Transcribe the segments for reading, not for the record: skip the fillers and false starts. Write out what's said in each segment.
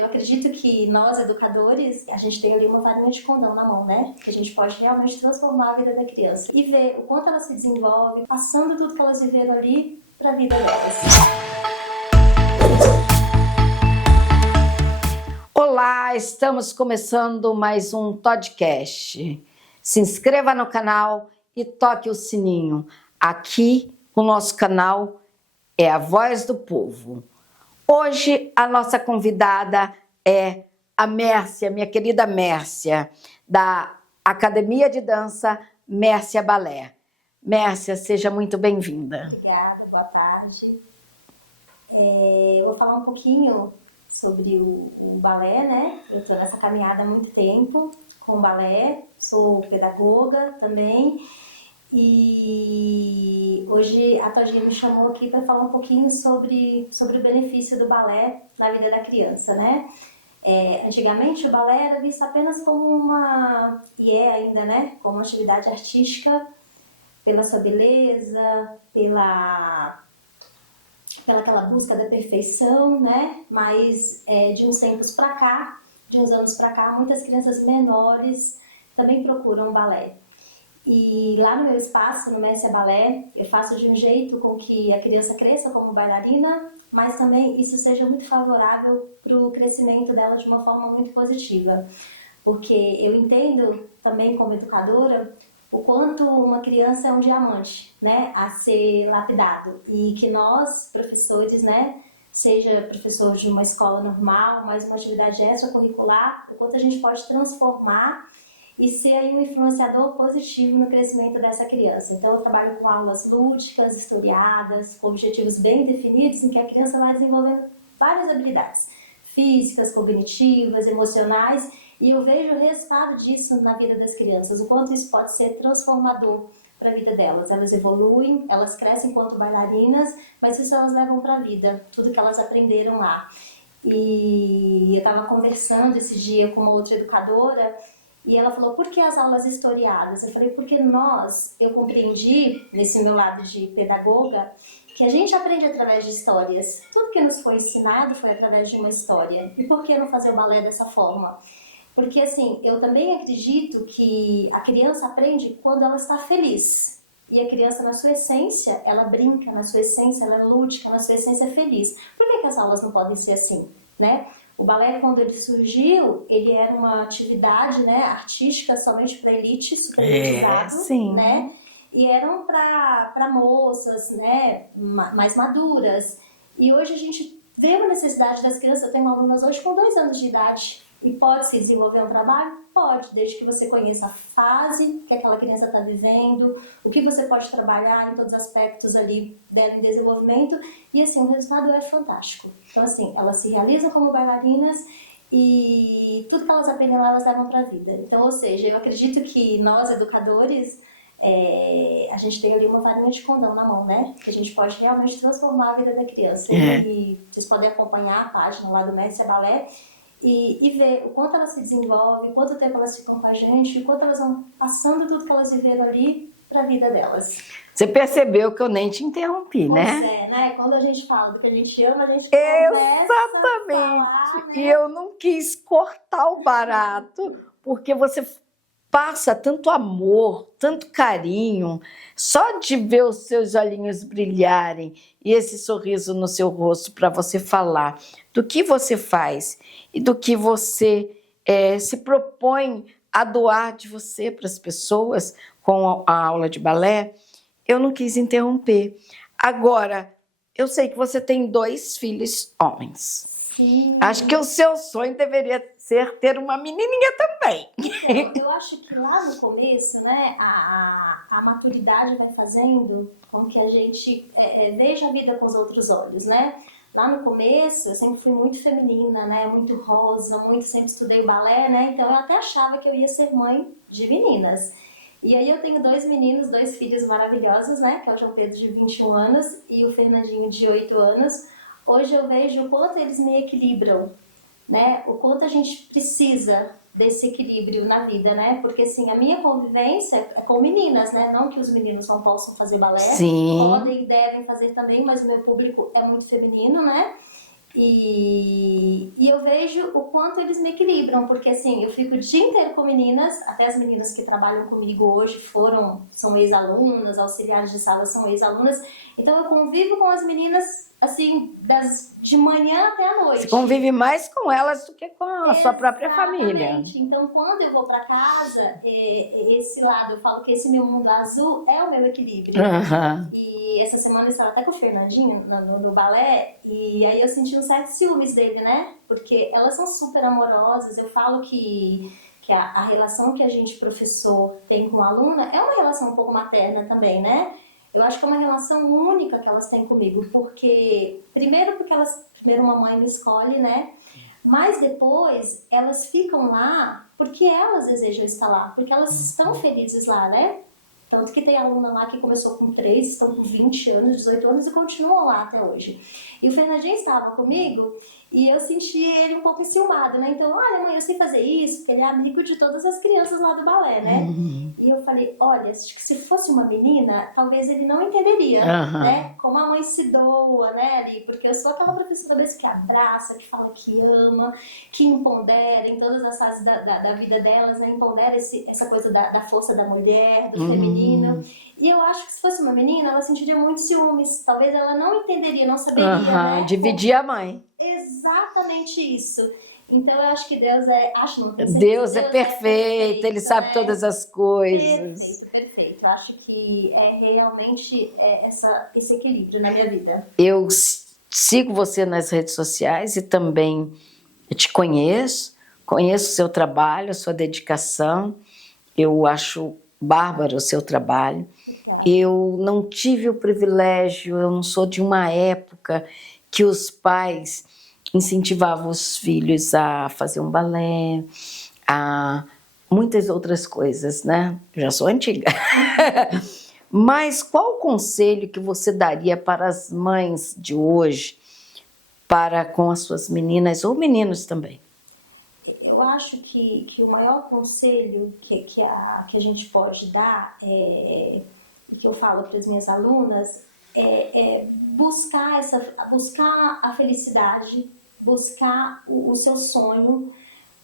eu acredito que nós, educadores, a gente tem ali uma varinha de condão na mão, né? Que a gente pode realmente transformar a vida da criança e ver o quanto ela se desenvolve, passando tudo que elas viveram ali para a vida delas. Olá, estamos começando mais um podcast. Se inscreva no canal e toque o sininho. Aqui, o nosso canal é a Voz do Povo. Hoje, a nossa convidada é a Mércia, minha querida Mércia, da Academia de Dança Mércia Balé. Mércia, seja muito bem-vinda. Obrigada, boa tarde. Eu vou falar um pouquinho sobre o balé, né? Eu estou nessa caminhada há muito tempo com o balé, sou pedagoga também. E hoje a Todinha me chamou aqui para falar um pouquinho sobre o benefício do balé na vida da criança, né? Antigamente o balé era visto apenas como e é ainda, né? Como uma atividade artística, pela sua beleza, pela aquela busca da perfeição, né? Mas de uns tempos para cá, de uns anos para cá, muitas crianças menores também procuram balé. E lá no meu espaço, no Mércia Balé, eu faço de um jeito com que a criança cresça como bailarina, mas também isso seja muito favorável para o crescimento dela de uma forma muito positiva. Porque eu entendo também como educadora o quanto uma criança é um diamante, né, a ser lapidado. E que nós, professores, né, seja professor de uma escola normal, mas uma atividade extracurricular, o quanto a gente pode transformar e ser aí um influenciador positivo no crescimento dessa criança. Então eu trabalho com aulas lúdicas, historiadas, com objetivos bem definidos, em que a criança vai desenvolvendo várias habilidades físicas, cognitivas, emocionais, e eu vejo o resultado disso na vida das crianças, o quanto isso pode ser transformador para a vida delas. Elas evoluem, elas crescem enquanto bailarinas, mas isso elas levam para a vida, tudo que elas aprenderam lá. E eu estava conversando esse dia com uma outra educadora, e ela falou, por que as aulas historiadas? Eu falei, porque eu compreendi, nesse meu lado de pedagoga, que a gente aprende através de histórias. Tudo que nos foi ensinado foi através de uma história. E por que não fazer o balé dessa forma? Porque, assim, eu também acredito que a criança aprende quando ela está feliz. E a criança, na sua essência, ela brinca, na sua essência, ela é lúdica, na sua essência é feliz. Por que as aulas não podem ser assim, né? O balé, quando ele surgiu, ele era uma atividade, né, artística somente para elite, superelitizado, né? E eram para moças, né, mais maduras. E hoje a gente vê uma necessidade das crianças. Eu tenho alunas hoje com 2 anos de idade. E pode-se desenvolver um trabalho? Pode, desde que você conheça a fase que aquela criança está vivendo, o que você pode trabalhar em todos os aspectos ali dela em desenvolvimento, e assim, o resultado é fantástico. Então assim, elas se realizam como bailarinas e tudo que elas aprendem lá, elas levam para a vida. Então, ou seja, eu acredito que nós, educadores, a gente tem ali uma varinha de condão na mão, né? Que a gente pode realmente transformar a vida da criança. E vocês podem acompanhar a página lá do Mércia Balé, e ver o quanto elas se desenvolvem, quanto tempo elas ficam com a gente, e quanto elas vão passando tudo que elas viveram ali para a vida delas. Você percebeu que eu nem te interrompi, né? Pois é, né? Quando a gente fala do que a gente ama, a gente Exatamente. Falar, né? E eu não quis cortar o barato, porque você passa tanto amor, tanto carinho, só de ver os seus olhinhos brilharem e esse sorriso no seu rosto para você falar do que você faz e do que você se propõe a doar de você para as pessoas com a aula de balé, eu não quis interromper. Agora, eu sei que você tem 2 filhos homens. Sim. Acho que o seu sonho deveria ser ter uma menininha também. Então, eu acho que lá no começo, né, a maturidade vai fazendo com que a gente veja a vida com os outros olhos, né? Lá no começo, eu sempre fui muito feminina, né, muito rosa, sempre estudei balé, né? Então eu até achava que eu ia ser mãe de meninas. E aí eu tenho 2 meninos, 2 filhos maravilhosos, né? Que é o João Pedro, de 21 anos, e o Fernandinho, de 8 anos. Hoje eu vejo o quanto eles me equilibram, né? O quanto a gente precisa desse equilíbrio na vida, né? Porque, assim, a minha convivência é com meninas, né? Não que os meninos não possam fazer balé. Sim. Podem e devem fazer também, mas o meu público é muito feminino, né? E eu vejo o quanto eles me equilibram, porque assim, eu fico o dia inteiro com meninas, até as meninas que trabalham comigo hoje são ex-alunas, auxiliares de sala são ex-alunas, então eu convivo com as meninas assim, de manhã até a noite. Você convive mais com elas do que com a sua própria família. Exatamente. Então, quando eu vou para casa, esse lado, eu falo que esse meu mundo azul é o meu equilíbrio. Uhum. E essa semana eu estava até com o Fernandinho no balé, e aí eu senti um certo ciúmes dele, né? Porque elas são super amorosas. Eu falo que a relação que a gente, professor, tem com a aluna é uma relação um pouco materna também, né? Eu acho que é uma relação única que elas têm comigo, porque primeiro uma mãe me escolhe, né? Mas depois elas ficam lá porque elas desejam estar lá, porque elas estão felizes lá, né? Tanto que tem aluna lá que começou com 3, estão com 20 anos, 18 anos e continuam lá até hoje. E o Fernandinho estava comigo e eu senti ele um pouco enciumado, né? Então, olha, mãe, eu sei fazer isso, porque ele é amigo de todas as crianças lá do balé, né? Uhum. E eu falei, olha, acho que se fosse uma menina, talvez ele não entenderia, né? Como a mãe se doa, né, ali? Porque eu sou aquela professora mesmo que abraça, que fala que ama, que empodera em todas as fases da vida delas, né? Empodera essa coisa da força da mulher, do feminino. E eu acho que se fosse uma menina, ela sentiria muito ciúmes. Talvez ela não entenderia, não saberia, né? Dividir a mãe. Exatamente isso. Então eu acho que Deus Deus é perfeito, Ele sabe, né? Todas as coisas. Perfeito. Eu acho que realmente esse equilíbrio na minha vida. Eu sigo você nas redes sociais e também te conheço o seu trabalho, a sua dedicação. Eu acho bárbaro o seu trabalho. Eu não tive o privilégio, eu não sou de uma época que os pais incentivavam os filhos a fazer um balé, a muitas outras coisas, né? Já sou antiga. Mas qual o conselho que você daria para as mães de hoje, para com as suas meninas ou meninos também? Eu acho que o maior conselho que a gente pode dar, que eu falo para as minhas alunas, é buscar a felicidade, buscar o seu sonho,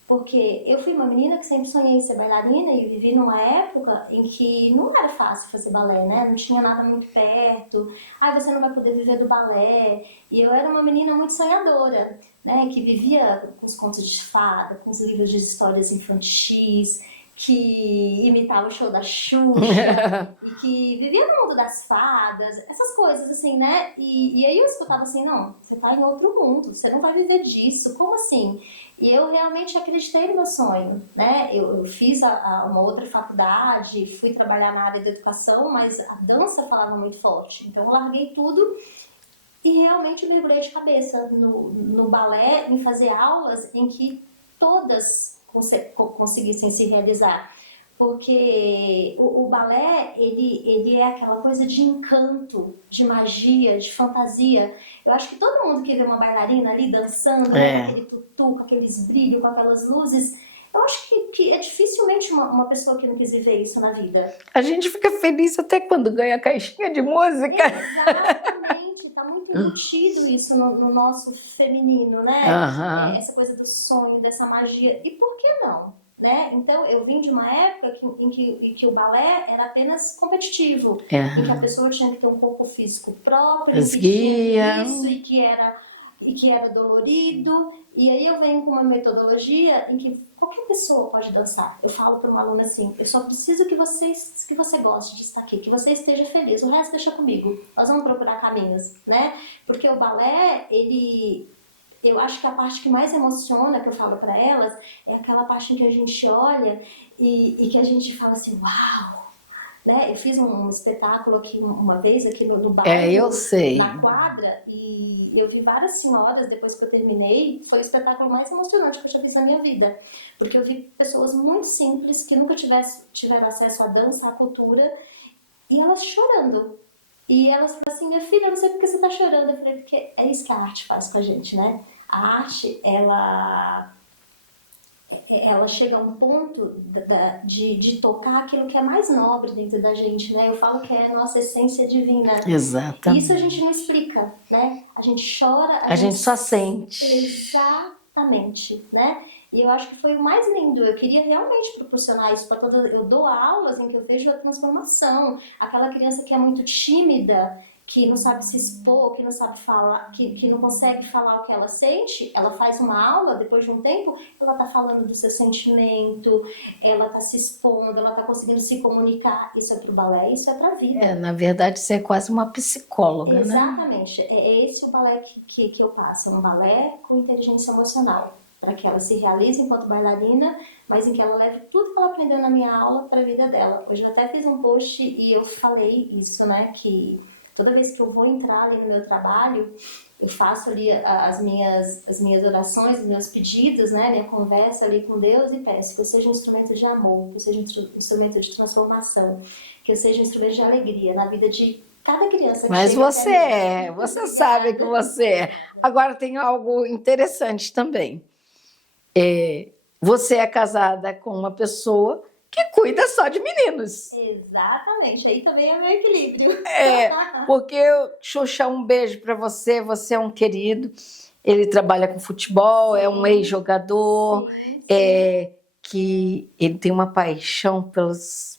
porque eu fui uma menina que sempre sonhei em ser bailarina e vivi numa época em que não era fácil fazer balé, né? Não tinha nada muito perto. Você não vai poder viver do balé. E eu era uma menina muito sonhadora, né? Que vivia com os contos de fada, com os livros de histórias infantis, que imitava o show da Xuxa e que vivia no mundo das fadas, essas coisas assim, né? E aí eu escutava assim, não, você tá em outro mundo, você não vai viver disso, como assim? E eu realmente acreditei no meu sonho, né? Eu fiz uma outra faculdade, fui trabalhar na área da educação, mas a dança falava muito forte. Então eu larguei tudo e realmente mergulhei de cabeça no balé, em fazer aulas em que todas conseguissem se realizar. Porque o balé, ele é aquela coisa de encanto, de magia, de fantasia. Eu acho que todo mundo que vê uma bailarina ali dançando, né, com aquele tutu, com aqueles brilhos, com aquelas luzes, eu acho que é dificilmente uma pessoa que não quis viver isso na vida. A gente fica feliz até quando ganha a caixinha de música. Exatamente, tá muito embutido isso no nosso feminino, né? Essa coisa do sonho, dessa magia. E por que não? Né? Então eu vim de uma época em que o balé era apenas competitivo, em que a pessoa tinha que ter um corpo físico próprio, que tinha isso e que era dolorido. E aí eu venho com uma metodologia em que qualquer pessoa pode dançar. Eu falo para uma aluna assim, eu só preciso que você goste de estar aqui, que você esteja feliz, o resto deixa comigo, nós vamos procurar caminhos, né? Porque o balé, eu acho que a parte que mais emociona, que eu falo para elas, é aquela parte em que a gente olha e que a gente fala assim, uau! Né? Eu fiz um espetáculo aqui uma vez, aqui no bairro, eu sei. Na quadra, e eu vi várias senhoras, depois que eu terminei, foi o espetáculo mais emocionante que eu já fiz na minha vida. Porque eu vi pessoas muito simples, que nunca tiveram acesso à dança, à cultura, e elas chorando. E elas falaram assim, minha filha, eu não sei por que você está chorando. Eu falei, porque é isso que a arte faz com a gente, né? A arte, ela ela chega a um ponto de tocar aquilo que é mais nobre dentro da gente, né? Eu falo que é a nossa essência divina. Exatamente. Isso a gente não explica, né? A gente chora, a gente só sente. Exatamente, né? E eu acho que foi o mais lindo. Eu queria realmente proporcionar isso para todas. Eu dou aulas em que eu vejo a transformação. Aquela criança que é muito tímida, que não sabe se expor, que não sabe falar, que não consegue falar o que ela sente, ela faz uma aula, depois de um tempo, ela tá falando do seu sentimento, ela tá se expondo, ela tá conseguindo se comunicar. Isso é pro balé, isso é pra vida. Na verdade, você é quase uma psicóloga, Exatamente. Né? É esse o balé que eu passo, um balé com inteligência emocional, para que ela se realize enquanto bailarina, mas em que ela leve tudo que ela aprendeu na minha aula para a vida dela. Hoje eu até fiz um post e eu falei isso, né, que toda vez que eu vou entrar ali no meu trabalho, eu faço ali as minhas orações, os meus pedidos, né, minha conversa ali com Deus e peço que eu seja um instrumento de amor, que eu seja um instrumento de transformação, que eu seja um instrumento de alegria na vida de cada criança que Mas chega você até mim. você sabe que você é. Agora tem algo interessante também. Você é casada com uma pessoa que cuida só de meninos. Exatamente, aí também é meu equilíbrio. Porque Xuxa, um beijo para você, você é um querido. Ele trabalha com futebol, é um ex-jogador, que ele tem uma paixão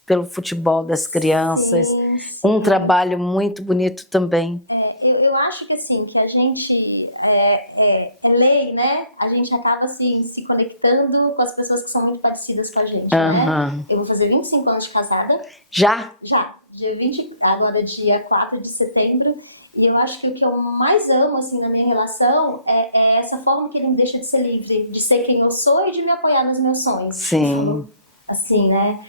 pelo futebol das crianças, um trabalho muito bonito também. Eu acho que assim, que a gente é lei, né? A gente acaba assim, se conectando com as pessoas que são muito parecidas com a gente, né? Eu vou fazer 25 anos de casada. Já? Já. Agora dia 4 de setembro. E eu acho que o que eu mais amo assim, na minha relação é essa forma que ele me deixa de ser livre, de ser quem eu sou e de me apoiar nos meus sonhos. Sim. Assim, né?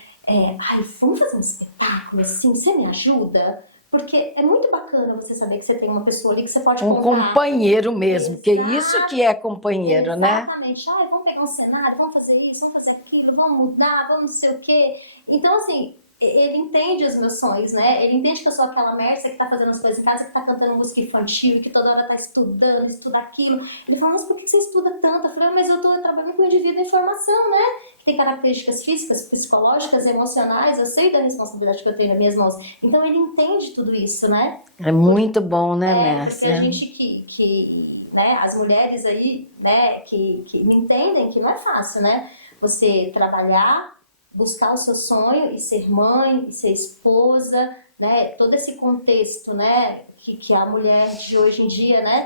Vamos fazer um espetáculo assim, você me ajuda? Porque é muito bacana você saber que você tem uma pessoa ali que você pode contar. Um companheiro mesmo, que é isso que é companheiro, né? Exatamente. Vamos pegar um cenário, vamos fazer isso, vamos fazer aquilo, vamos mudar, vamos não sei o quê. Então, assim, ele entende os meus sonhos, né? Ele entende que eu sou aquela Mércia que tá fazendo as coisas em casa, que tá cantando música infantil, que toda hora tá estudando, estuda aquilo. Ele fala, mas por que você estuda tanto? Eu falei, mas eu tô trabalhando com um indivíduo em formação, né? Que tem características físicas, psicológicas, emocionais, eu sei da responsabilidade que eu tenho nas minhas mãos. Então ele entende tudo isso, né? É muito bom, né, Mércia? Porque a gente né, as mulheres aí, né, que me entendem que não é fácil, né? Você trabalhar, buscar o seu sonho e ser mãe, e ser esposa, né? Todo esse contexto, né? Que a mulher de hoje em dia, né?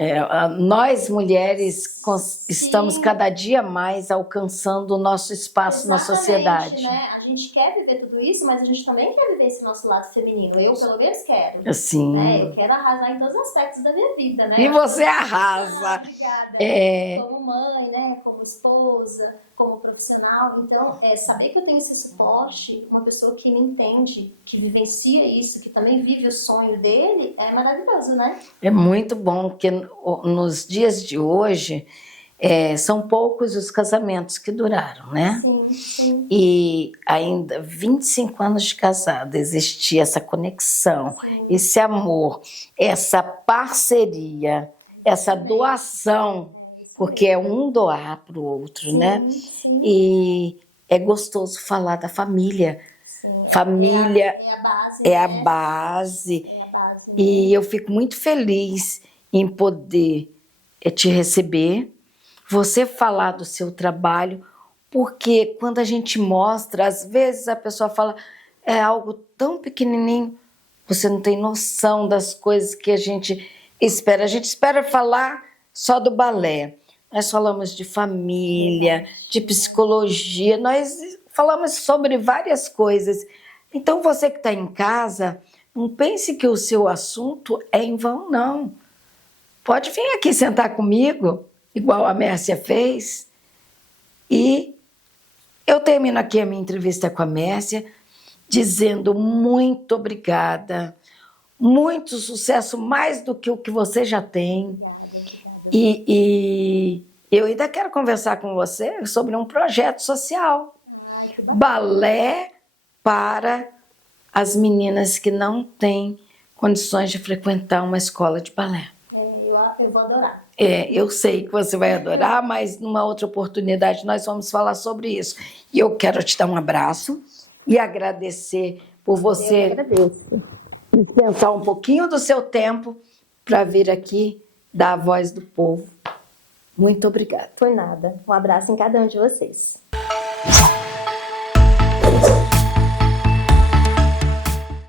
Nós mulheres estamos cada dia mais alcançando o nosso espaço na sociedade. Né? A gente quer viver tudo isso, mas a gente também quer viver esse nosso lado feminino. Eu, pelo menos, quero. Sim. Né? Eu quero arrasar em todos os aspectos da minha vida, né? E você arrasa. Obrigada. Como mãe, né? Como esposa, como profissional. Então, saber que eu tenho esse suporte, uma pessoa que me entende, que vivencia isso, que também vive o sonho dele, é maravilhoso, né? É muito bom, porque nos dias de hoje são poucos os casamentos que duraram, né? Sim, sim. E ainda 25 anos de casado, existia essa conexão, esse amor, essa parceria, essa doação, porque é um doar para o outro, né? Sim. E é gostoso falar da família. Família é a base. E eu fico muito feliz em poder te receber, você falar do seu trabalho, porque quando a gente mostra, às vezes a pessoa fala, é algo tão pequenininho, você não tem noção das coisas que a gente espera. A gente espera falar só do balé. Nós falamos de família, de psicologia, nós falamos sobre várias coisas. Então, você que está em casa, não pense que o seu assunto é em vão, não. Pode vir aqui sentar comigo, igual a Mércia fez. E eu termino aqui a minha entrevista com a Mércia, dizendo muito obrigada, muito sucesso, mais do que o que você já tem. E eu ainda quero conversar com você sobre um projeto social. Balé para as meninas que não têm condições de frequentar uma escola de balé. Eu vou adorar. Eu sei que você vai adorar, mas numa outra oportunidade nós vamos falar sobre isso. E eu quero te dar um abraço e agradecer por Eu você agradeço. dispensar um pouquinho do seu tempo para vir aqui dar a voz do povo. Muito obrigada. Por nada. Um abraço em cada um de vocês.